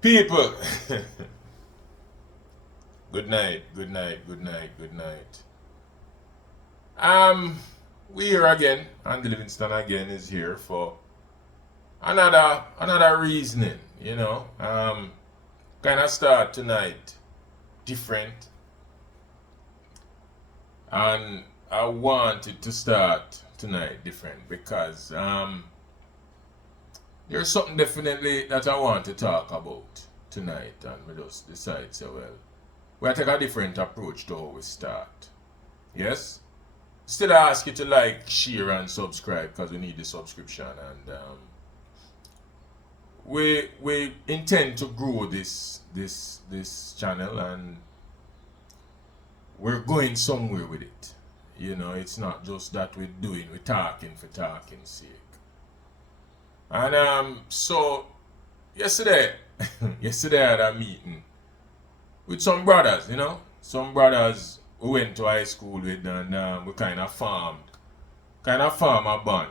People, good night, good night, good night, good night. Um, we here again, Andy Livingston again is here for another reasoning, kind of start tonight different, and I wanted to start tonight different because there's something definitely that I want to talk about tonight, and we just decide so we'll take a different approach to how we start. Yes? Still I ask you to like, share, and subscribe because we need the subscription, and we intend to grow this channel, and we're going somewhere with it. It's not just that we're talking for talking's sake. And so yesterday, yesterday I had a meeting with some brothers, some brothers we went to high school with, and we kind of formed a band,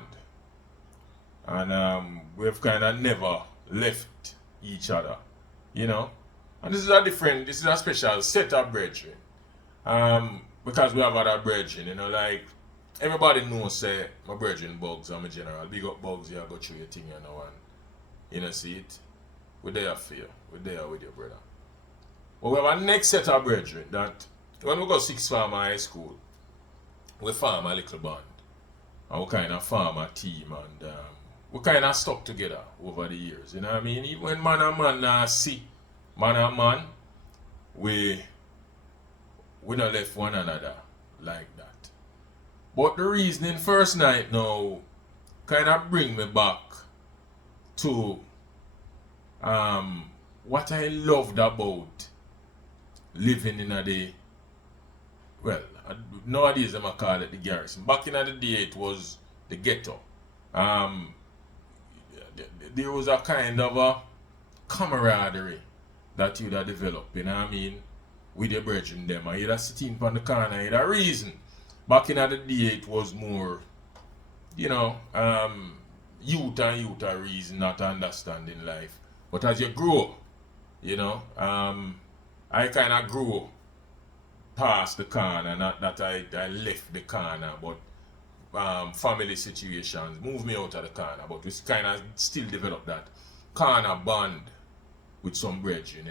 and we've kind of never left each other, you know. And this is a special set of brethren, because we have other brethren, like everybody knows say my brethren Bugs and my general. Big up Bugs, you go through your thing, and see it. We're there for you. We're there with your brother. But we have a next set of brethren that when we go sixth form high school, we form a little band. And we kind of form a team, and we kind of stuck together over the years. You know what I mean? Even when man and man see man and man, we don't left one another like that. But the reasoning first night now kind of bring me back to what I loved about living in nowadays I'm call it the garrison. Back in the day it was the ghetto. There was a kind of a camaraderie that you'd have developed, with your brethren them. And you'd have sitting on the corner, you'd have reason. Back in the day it was more, youth and youth are reason, not understanding life. But as you grow, I kind of grew past the corner, not that I left the corner, but family situations moved me out of the corner. But we kind of still develop that corner bond with some brethren,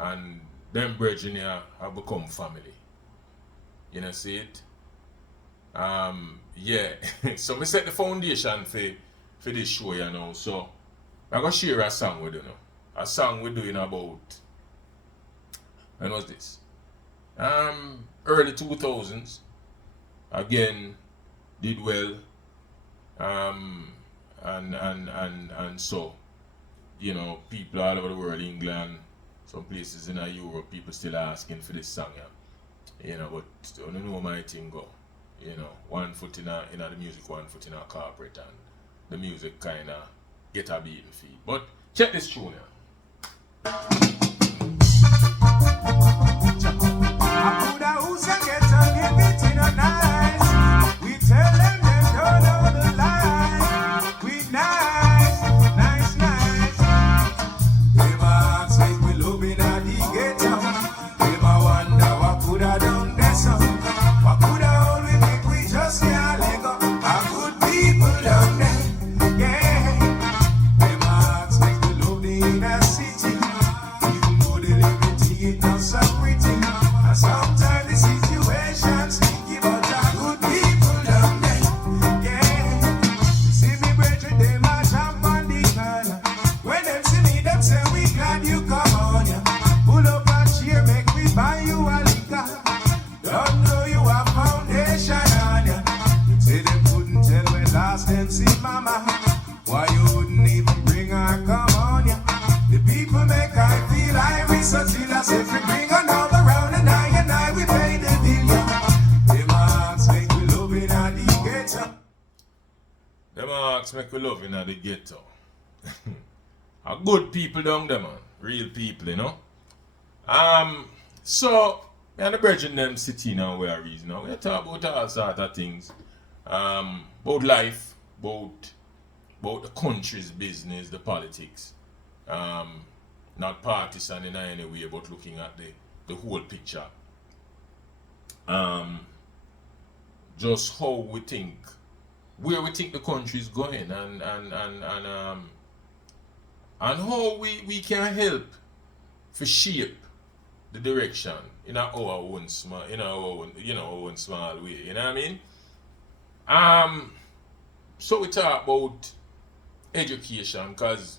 and them brethren here have become family. See it? Yeah. So we set the foundation for this show, So I'm gonna share a song with you now. A song we're doing about, when was this? Early 2000s. Again, did well. And so, people all over the world, England, some places in Europe, people still asking for this song, but I don't know my thing go. One foot in the music, one foot in a corporate, and the music kinda get a beating feet. But check this tune now. We tell them don't know the lie. We nice. Them ask like we loving at the ghetto. Them a wonder what coulda done this. What coulda hold we think we just can't let go. Our good people down there, yeah. Them ask like we love the inner city. Even though the liberty is not so pretty. And sometimes the situations give out our good people down there, yeah. See me brethren, they a jump on the corner. When them see me, them say we glad you come on, yeah. Pull up a chair, make we buy you a liquor. Don't know you a foundation on ya. Say them couldn't tell when last them see mama. Why you wouldn't even bring her, come on ya. The people make I feel Irish, so till I say we bring her all around, and I we pay the bill, yeah. Them ask make we love in the ghetto. Them ask make we love in the ghetto. A good people down there, man. Real people, So, and the brethren them sitting and we are reason. We talk about all sorts of things. About life, about the country's business, the politics. not partisan in any way, but looking at the whole picture. Um, just how we think, where we think the country is going, and how we can help to shape the direction in our own small, in our own, our own small way. You know what I mean? So we talk about education, because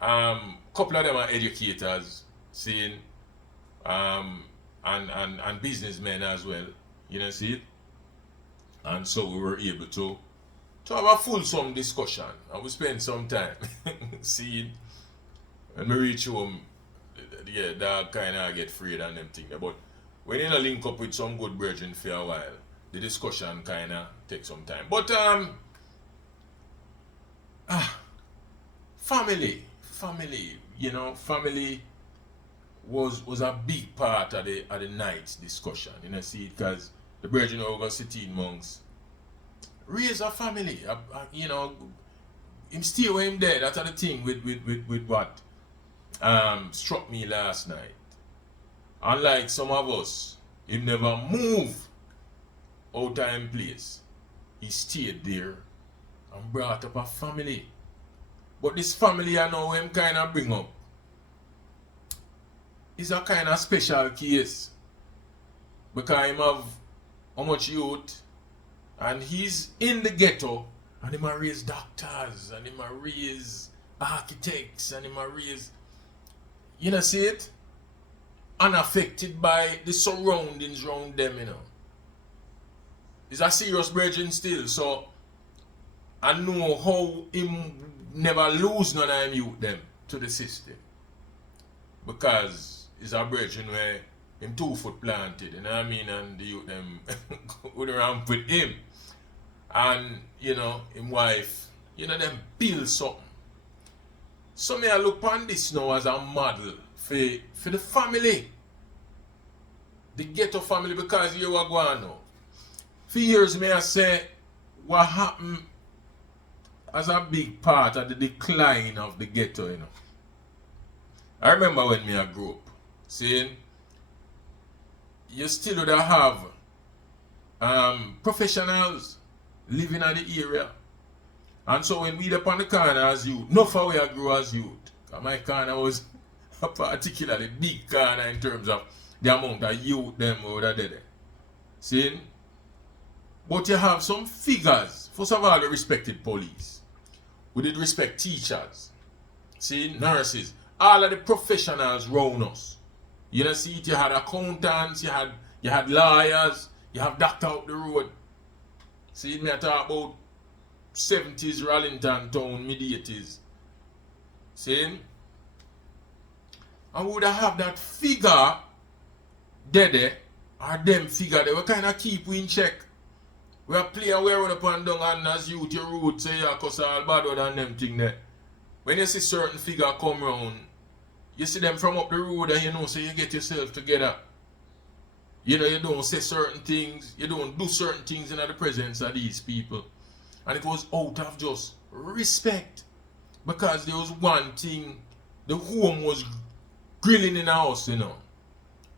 couple of them are educators, seeing and businessmen as well. You know, see it? And so we were able to have a fulsome discussion, and we spent some time seeing. When we reach home, yeah, that kind of get afraid and them thing. But when you link up with some good brethren for a while, the discussion kind of takes some time. But family, family was a big part of the night's discussion. You know, see, because the brethren who were sitting monks raise a family. Him stay where him there. That's the thing with what struck me last night. Unlike some of us, he never moved out of him place. He stayed there and brought up a family. But this family I know him kind of bring up is a kind of special case, because him have how much youth, and he's in the ghetto, and him a raise doctors, and him a raise architects, and him a raise, you know, see it? Unaffected by the surroundings around them, you know. He's a serious virgin still, so I know how him never lose none of him youth them to the system. Because he's a virgin where him 2 foot planted, you know what I mean, and the youth them would ramp with him. And, you know, him wife, you know, them build something. So me I look on this now as a model for the family. The ghetto family, because you are going now. For years me I say what happened as a big part of the decline of the ghetto, you know. I remember when me I grew up, saying you still would have professionals living in the area. And so when we up on the corner as youth, not far where I grew as youth. My corner was a particularly big corner in terms of the amount of youth them over there. See? But you have some figures. First of all, we respected police. We did respect teachers. See, nurses. All of the professionals round us. You know, see it, you had accountants, you had lawyers, you have doctor up the road. See, me I talk about 70s Rallington town, mid-80s. See? And we would have that figure there, or them figure they will kind of keep we in check. We are playing where up and down, and as youth, your root say you cause all bad than them thing there. When you see certain figure come round, you see them from up the road and you know, so you get yourself together. You know, you don't say certain things, you don't do certain things in the presence of these people. And it was out of just respect. Because there was one thing, the home was grilling in the house, you know.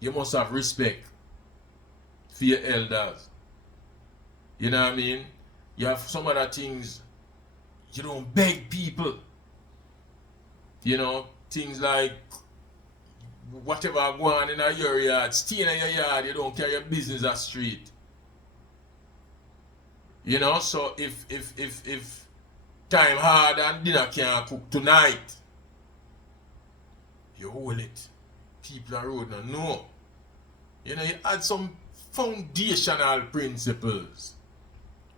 You must have respect for your elders. You know what I mean? You have some other things, you don't beg people. You know, things like whatever go on in your yard, stay in your yard, you don't carry your business a street. You know, so if time hard and dinner can't cook tonight, you hold it. People on road don't know. You know, you add some foundational principles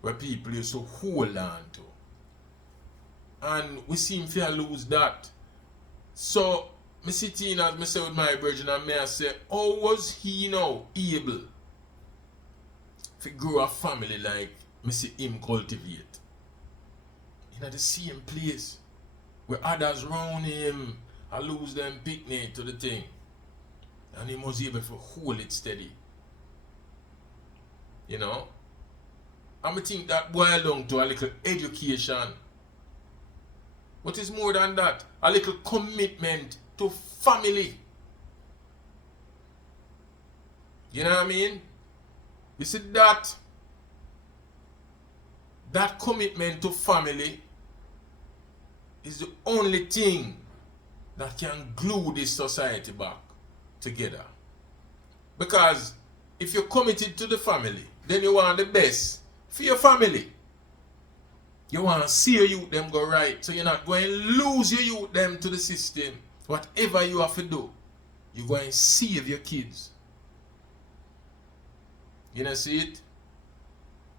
where people used to hold on to. And we seem to lose that. So, me sitting as me say with my brethren and me I say, how was he now able to grow a family like me see him cultivate? In the same place where others round him I lose them picnic to the thing. And he was able to hold it steady. You know? And I think that boils down to a little education. What is more than that? A little commitment to family. You know what I mean? You see that commitment to family is the only thing that can glue this society back together. Because if you're committed to the family, then you want the best for your family. You want to see your youth them go right, so you're not going to lose your youth them to the system. Whatever you have to do, you're going to save your kids. You know, see it?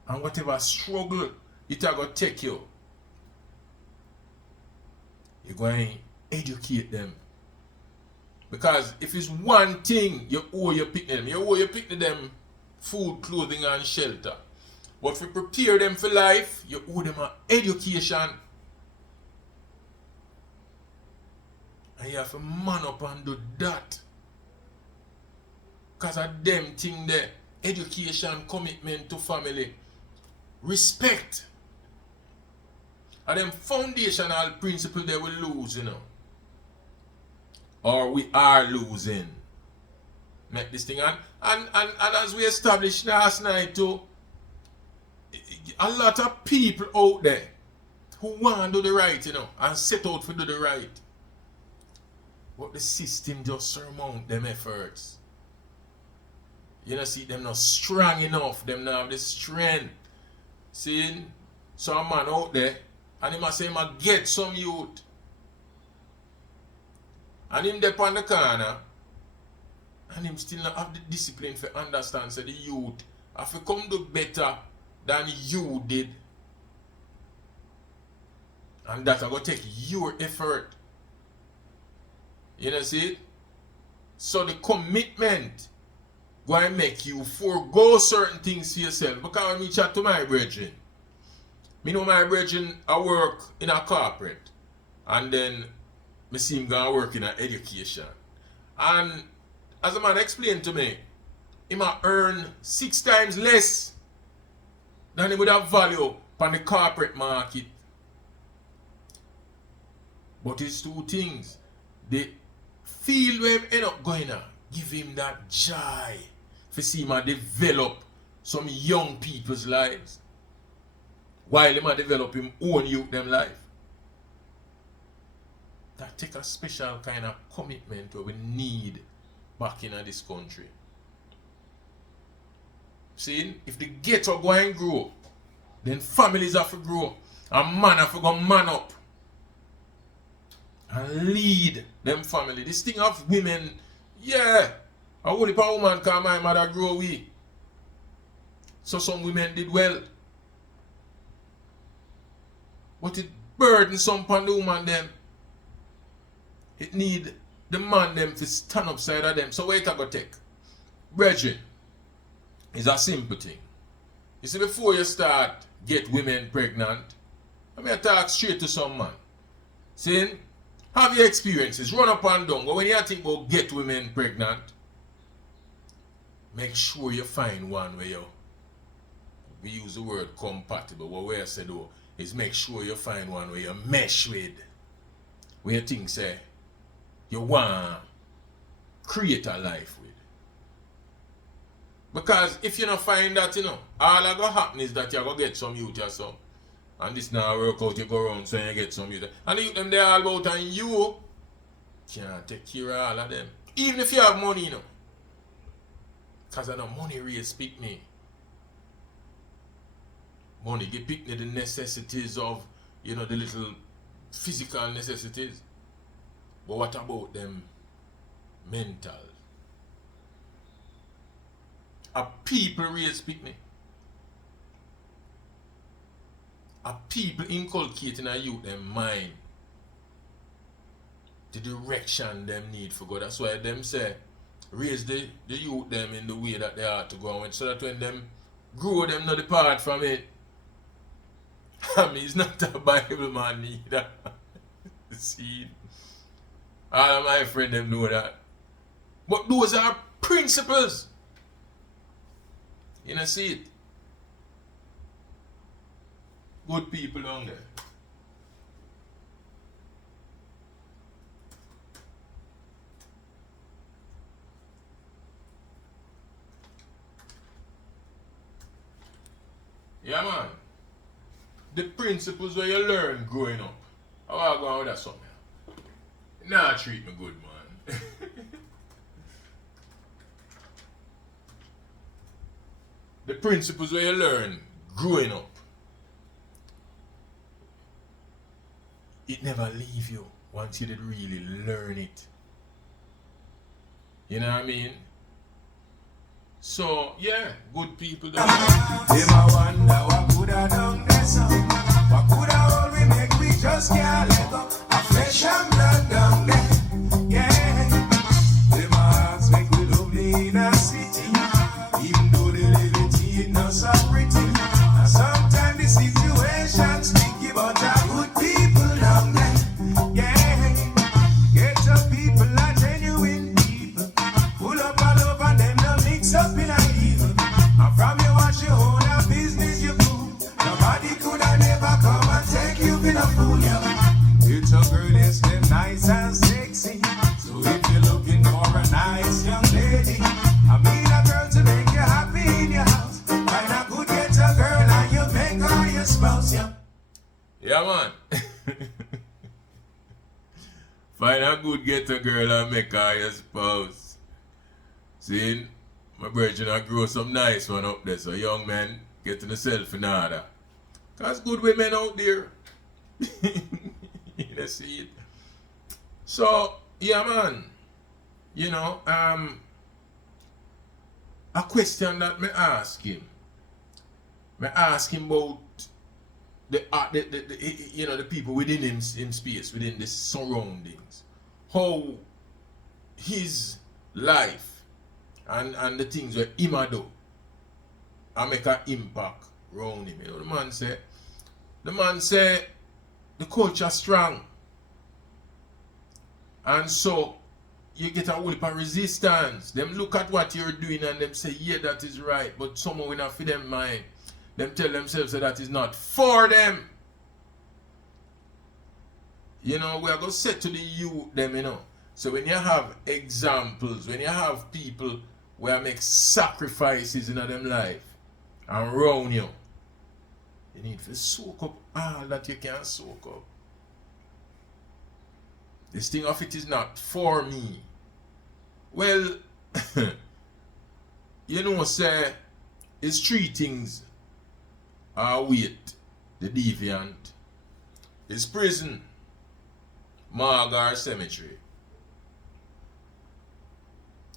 And whatever struggle it are going to take you, you're going to educate them. Because if it's one thing you owe your picnic, you owe your picnic them food, clothing, and shelter. But if you prepare them for life, you owe them an education. And you have to man up and do that. Because of them thing there. Education, commitment to family, respect. And them foundational principles they will lose, you know. Or we are losing. Make this thing and as we established last night too, a lot of people out there who want to do the right, you know, and set out to do the right. But the system just surmount them efforts. You know, see, them not strong enough, them not have the strength. See, some man out there, and he must say, he must get some youth. And him there on the corner, and him still not have the discipline for understand, so the youth have to come do better than you did. And that's going to take your effort. You know, see it? So the commitment going to make you forego certain things for yourself. Because when me chat to my brethren, me know my brethren I work in a corporate, and then me see him going to work in an education. And as a man explained to me, he might earn 6 times less than he would have value on the corporate market. But it's two things. The field where he end up going to give him that joy to see him develop some young people's lives while he might develop him own youth them life. That take a special kind of commitment where we need back in this country. See, if the ghetto go and grow, then families have to grow, and man have to go man up and lead them family. This thing of women, yeah, a whole heap of woman can my mother grow we. So some women did well. But it burden some upon the woman them. It need the man them to stand up side of them. So wait I go take. Brethren, it's a simple thing. You see, before you start get women pregnant, I mean talk straight to some man. Saying, have your experiences, run up and down. But when you think about get women pregnant, make sure you find one where you, we use the word compatible. What we say though is make sure you find one where you mesh with. Where you think say you want create a life with. Because if you don't find that, you know, all that going to happen is that you're going to get some youth or some. And this now work out, you go around so you get some youth. And the youth them they all about and you can't take care of all of them. Even if you have money, you know. Because I know money really speak me. Money, they pick the necessities of, you know, the little physical necessities. But what about them mental? A people really speak me. A people inculcating a youth them mind the direction them need for God. That's why them say raise the youth them in the way that they are to go on, so that when them grow them not depart from it. I mean, it's not a Bible man neither. See, all of my friends them know that. But those are principles. You know, see it. Good people down there. Yeah, man. The principles where you learn growing up. How I go on with that something? Nah, treat me good, man. The principles where you learn growing up. It never leave you once you did really learn it. You know what I mean? So, yeah, good people don't Them a wonder what coulda done this. What coulda all we make we just can't let go. A flesh and blood down there, yeah. Them a ask make we love the inner city, even though the liberty is not so pretty. And sometimes the situation's sticky, but a good people down there, yeah. Get up people are genuine people. Pull up all over them, no mix up in a evil. And from you watch your own business you do. Nobody coulda never come and take you in a fool, yeah. It's a girl that's them nice and sexy. So if you're looking for a nice young lady, I mean a girl to make you happy in your house. Find a good ghetto girl and you make her your spouse, yeah. Yeah, man. Find a good ghetto girl and make her your spouse. See, my brethren I grow some nice one up there, so young men getting themselves in order. Cause good women out there. You see it. So, yeah, man. You know, a question that me ask him. Me ask him about the you know, the people within him in space, within the surroundings. How his life and the things that him a do and make an impact around him. You know, the man say the culture strong. And so you get a whole heap of resistance. Them look at what you're doing and them say, yeah, that is right. But someone will not feed them mind. Them tell themselves that that is not for them. You know, we are going to say to the youth them, you know. So when you have examples, when you have people where make sacrifices in them life and around you, you need to soak up all that you can soak up. This thing of it is not for me. Well, you know, say, it's three things are wait the deviant. It's prison, morgue, or cemetery.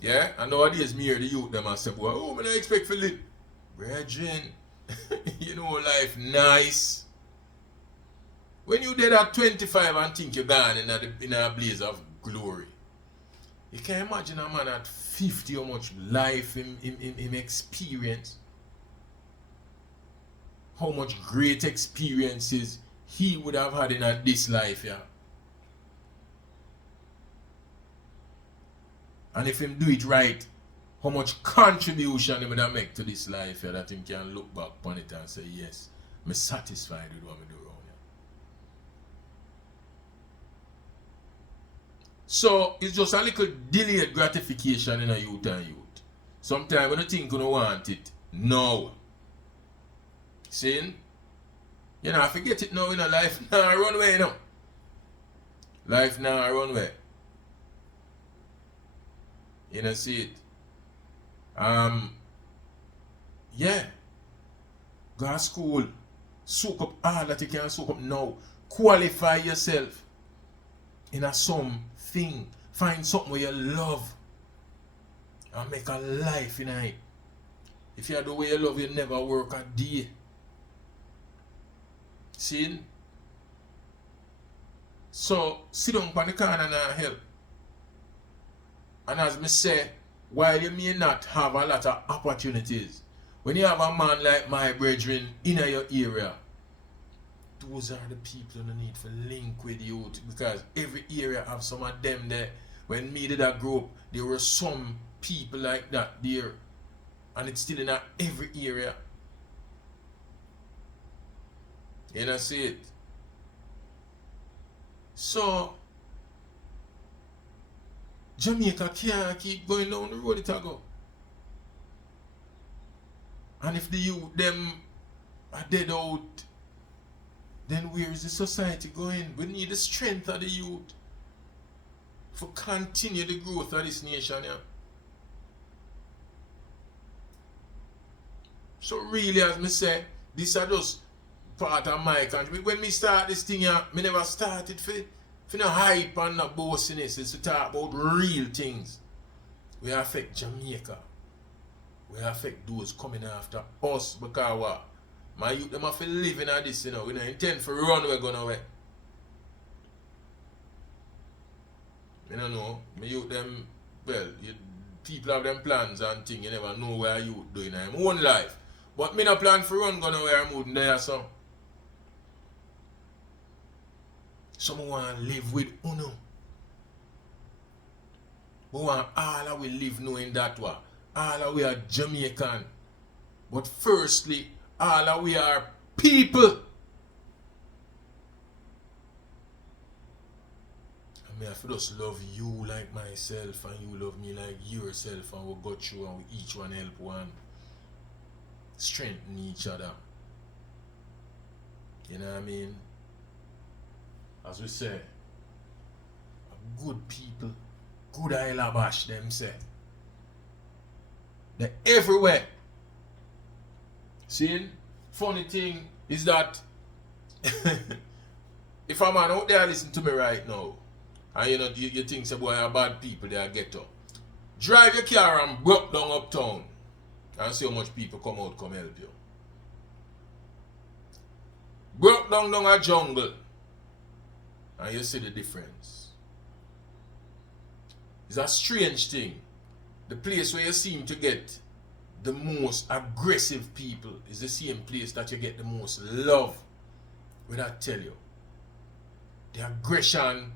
Yeah? And nowadays, me hear the youth them and say, well, oh, I don't expect to live. Brethren, you know, life nice. When you dead at 25 and think you're gone in a blaze of glory, you can imagine a man at 50 how much life him experience, how much great experiences he would have had in this life, yeah. And if him do it right, how much contribution he would have make to this life, yeah, that him can look back upon it and say, yes, I'm satisfied with what I do around here. So it's just a little delayed gratification in a youth and youth. Sometimes when you think you don't want it, no. See? You know, forget it now in a life now run away, you know. Life now run away. You know, see it. Yeah. Go to school. Soak up all that you can soak up now. Qualify yourself in a something. Find something where you love. And make a life in it. If you are the way you love, you never work a day. See? So, sit down on the corner and help. And as me say, while you may not have a lot of opportunities, when you have a man like my brethren in your area, those are the people you need to link with you, because every area have some of them there. When me did that grow up, there were some people like that there, and it's still in every area. You know, see it. So Jamaica can't keep going down the road it a go. And if the youth them are dead out, then where is the society going? We need the strength of the youth for continue the growth of this nation. Yeah? So really, as me say, this is just part of my country. When me start this thing here, me never started for no hype and no boastiness. It's to talk about real things. We affect Jamaica. We affect those coming after us because what? My youth them have to live in this, you know. We don't intend for run we're gonna away. I don't know. My youth them, well, people have them plans and things. You never know where youth doing in their own life. But me no plan for run gonna where I'm moving there, so. Someone live with uno. We want all of we live knowing that what all of we are Jamaican. But firstly, all of we are people. I have to just love you like myself and you love me like yourself and we go through and we each one help one. Strengthen each other. You know what I mean? As we say, good people, good Ailabash them say. They're everywhere. See, funny thing is that if a man out there listen to me right now, and you know you think say boy are bad people, they are ghetto. Drive your car and broke down uptown and see how much people come out come help you. Broke down a jungle and you see the difference. It's a strange thing. The place where you seem to get the most aggressive people is the same place that you get the most love. When I tell you, the aggression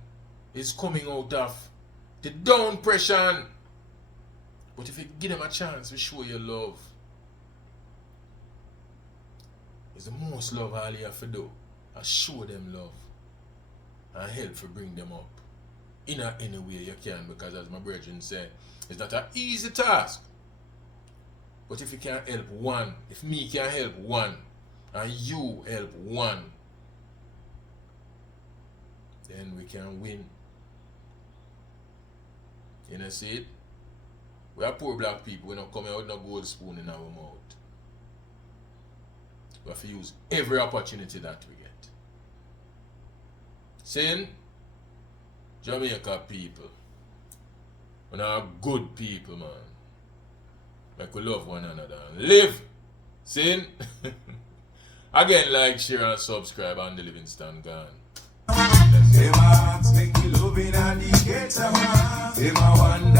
is coming out of the down pressure. But if you give them a chance to show your love, it's the most love all you have to do. And show them love. And help to bring them up. In any way you can, because as my brethren said, it's not an easy task. But if you can help one, if me can help one, and you help one, then we can win. You know, see it? We are poor black people, we don't come out with no gold spoon in our mouth. We have to use every opportunity that we get. Saying, Jamaica people, we are good people, man. Like we love one another and live. Saying, again, like, share, and subscribe, and the Livingston gone. Them a ask me love in a the ghetto. Them a wonder